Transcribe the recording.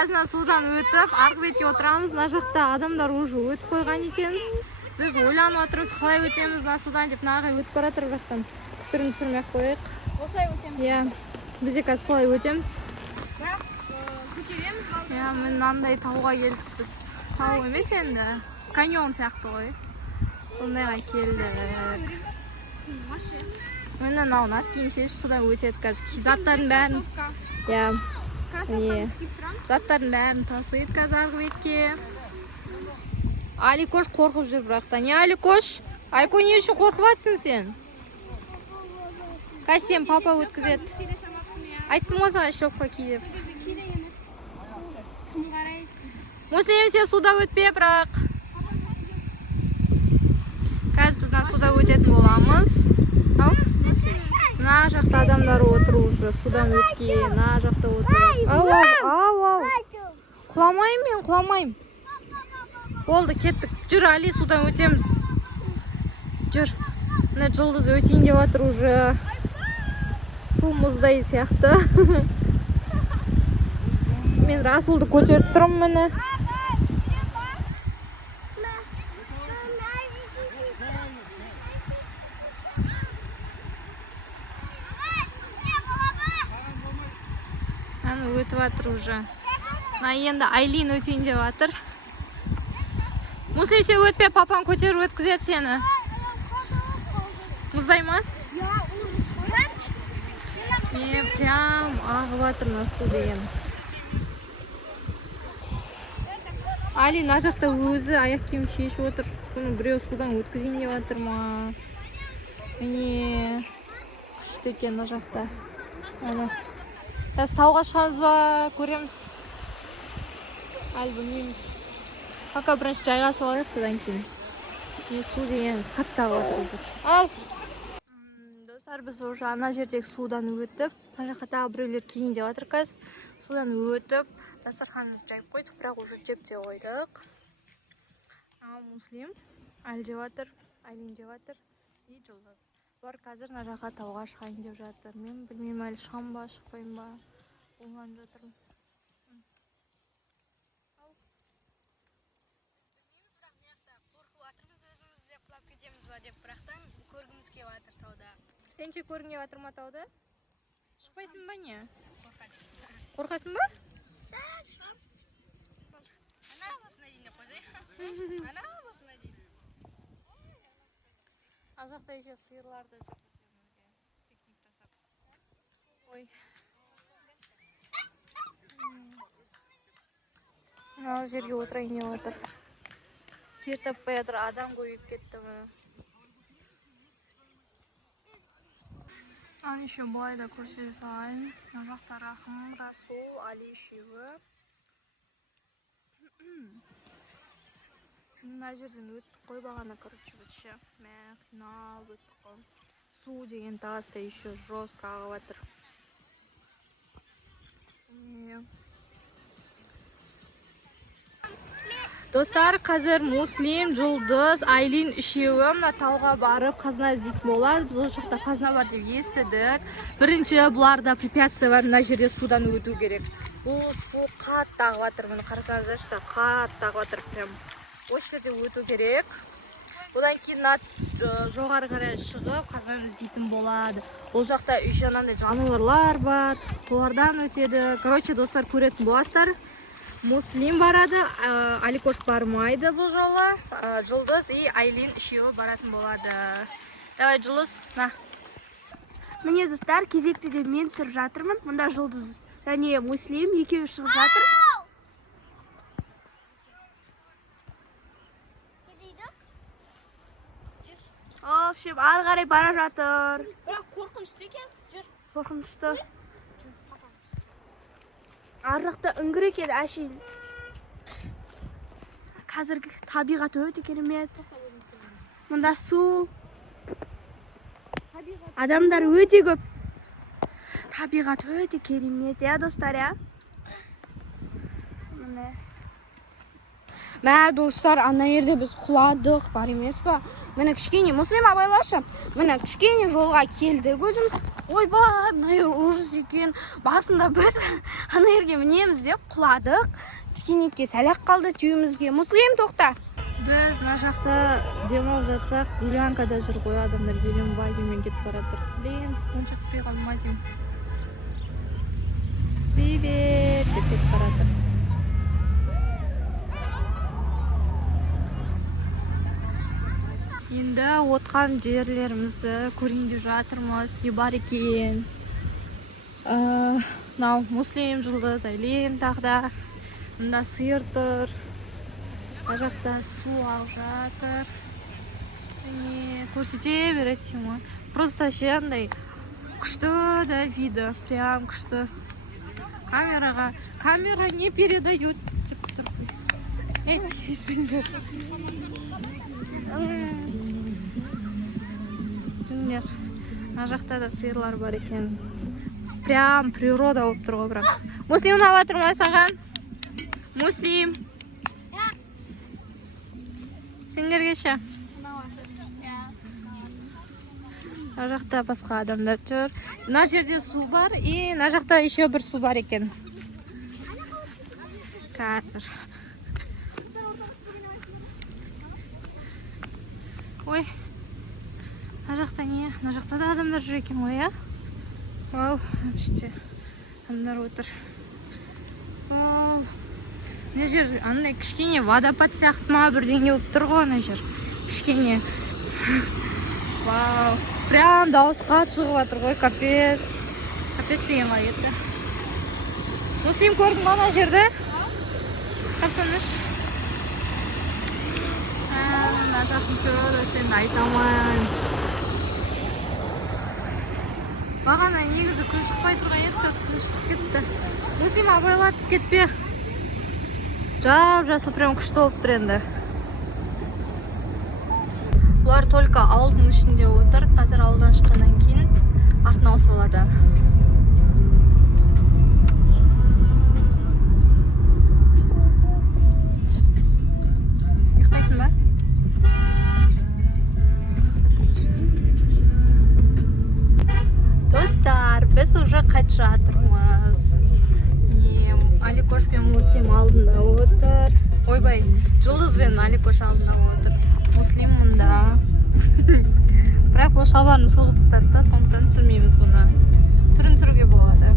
қазір судан өтіп, арғы бетке отырамыз. Мына жақта адамдар уже өтіп қойған екен. Біз ойланып отырмыз, қалай өтеміз мына судан деп, мына ағай өтіп бара жатыр жақтан. Түрін түсірмей-ақ қояйық. Осылай өтеміз. Иә. Біз де қазір солай өтеміз. Бірақ көтереміз балды. Иә, мен мынандай тауға келдік біз. Тау емес енді, каньон сияқты ғой. Сондайға келдік. Міне мынау нас киімше судан өтеді қазір. Заттардың бәрін. Иә. Заттардың бәрін тасиды қазір арғы бетке. Аликош қорқып жүр бірақтан. Не Аликош? Айко не үшін қорқып атсың сен? Қазір сен папа өткізеді. Айттым ғой саған шлепка ки деп. Муслим, сен суда өтпе бірақ. Қазір бізден суда өтетін боламыз. Ау? Мына жақта адамдар отыр уже, судан өткен, мына жақта отыр. Ау. Құламайым мен, құламайым. Болды, кеттік. Жүр, Али, судан өтеміз. Жүр. Мына жұлдыз өтейін деп жатыр уже. Су мұздай сияқты. Мен Расулды көтеріп тұрмын міне. Өтіп жатыр уже. Мына енді Айлин өтейін деп жатыр. Муслим, сен өтпе, папаң көтеріп өткізеді сені. Мұздай ма? Прям ағып жатыр мына су деген. Али мына жақта өзі аяқ киім шешіп отыр. Бұны біреу судан өткізейін деп жатыр ма? Міне күшті екен мына жақта. Қазір тауға шығамыз ба, көреміз. Әлі білмейміз. Пока бірінші жайғасып алайық, содан кейін. Су деген қатты ағып жатыр біз. Достар, біз уже ана жердегі судан өтіп, мына жаққа тағы біреулер кейін деп жатыр қазір. Судан өтіп, дастарханымызды жайып қойдық, бірақ уже жеп те қойдық. Муслим әлі жеп жатыр, Айлин жеп жатыр. И Жұлдыз. Бұлар қазір мына жаққа тауға шығайын деп жатыр. Мен білмеймін, әлі шығам ба, шықпайым ба. Ойланып жатырмын. Біз білмейміз, бірақ мына жақта қорқып жатырмыз, өзіміз де құлап кетеміз ба деп, бірақтан көргіміз келіп жатыр тауда. Сен ше көргің келіп жатыр ма тауда? Шықпайсың ба не? Қорқасың ба? Ана басына дейін деп қойсай. Ана басына дейін. Ар жақта еще сиырларды жүр. Пикник жасап. Ой. Мынау жерге отырайын деп отыр. Жер таппай жатыр, адам көбейіп кетті ме? Еще былай да көрсете салайын. Мына жақта Рахым, Расул, Али үшеуі. Мына жерден өттік қой бағана, короче, біз ше. Қиналып өттік қой. Су деген таста еще жестко ағып жатыр. Достар, қазір Муслим, Жұлдыз, Айлин үшеуі мына тауға барып қазына іздейтін болады. Біз ол жақта қазына бар деп естідік. Бірінші бұларда препятствие бар, мына жерде судан өту керек. Бұл су қатты ағып жатыр, міне қарасаңыздаршы, қатты ағып жатыр прям. Осы жерде өту керек. Одан кейін жоғары қарай шығып қазына іздейтін болады. Ол жақта еще анандай жануарлар бар, солардан өтеді. Короче, достар, көретін боласыздар. Муслим барады, Аликош бармайды бұл жолы. Жұлдыз и Айлин үшеуі баратын болады. Давай, Жұлдыз, на. Міне достар, кезекті де мен түсіріп жатырмын. Мұнда Жұлдыз және Муслим екеуі шығып жатыр. В общем, ары қарай бара жатыр. Бірақ қорқынышты екен, жүр. Қорқынышты. Ар жақта үңгір екен, әшейін. Қазіргі табиғат өте керемет. Мұнда су. Адамдар өте көп. Табиғат өте керемет, достар, Мә достар, ана жерде біз құладық, бар емес па? Міне кішкене Муслим абайлашы. Міне кішкене жолға келдік өзіміз. Ойбай, мына жер ужас екен. Басында біз ана жерге мінеміз деп құладық. Кішкенекке сәлек қалды түйімізге. Муслим, тоқта. Біз мына жақта демалып жатсақ, Юлианкада жүр ғой, адамдар Геленвагенмен кетіп бара жатыр. Блин, онша түспей қалдым ма деймін. Привет деп кетіп бара жатыр. Енді отқан жерлерімізді көрейін деп жатырмыз. Не бар екен? Мынау Муслим, Жұлдыз, Айлин тағда. Мында сиыр тұр. Мына жақта су ағып жатыр. Міне көрсете береді тема. Просто ше андай күшті да видео, прям күшті. Камера не передает деп тұр. Мына жақта да сиырлар бар екен. Прям природа болып тұр ғой, бірақ. Муслим ұнап жатыр ма саған? Муслим. Сендерге ше? Мына жақта басқа адамдар жүр. Мына жерде су бар, и мына жақта еще бір су бар екен. Қазір. Ой. Мына жақта не? Мына жақта да адамдар жүр екен ғой, я? Вау, іште адамдар отыр. Вау. Мына жер андай кішкене водопад сияқты ма бірдеңе болып тұр ғой, мына жер. Кішкене. Вау. Прям дауысқа шығып жатыр ғой, капец. Капец деген ғой кетті. Муслим, көрдің ба мына жерді? Қасыныш. Мына жақтың природа сен айтамын. Бағана негізі күн шықпай тұрған еді, қазір күн шығып кетті. Муслим, абайла түс кетпе. Жап-жасыл прям күшті болып тұр енді. Бұлар только ауылдың ішінде отыр. Қазір ауылдан шыққаннан кейін артына ауысып алады. Ұйықтайсың ба? Достар, біз уже қайтып жатырмыз. Аликош пен Муслим алдында отыр. Ойбай, Жұлдыз бен Аликош алдында отыр. Муслим мұнда. Бірақ бұл шалбарын соғып тастады да, сондықтан түсірмейміз бұны. Түрін түсіруге болады.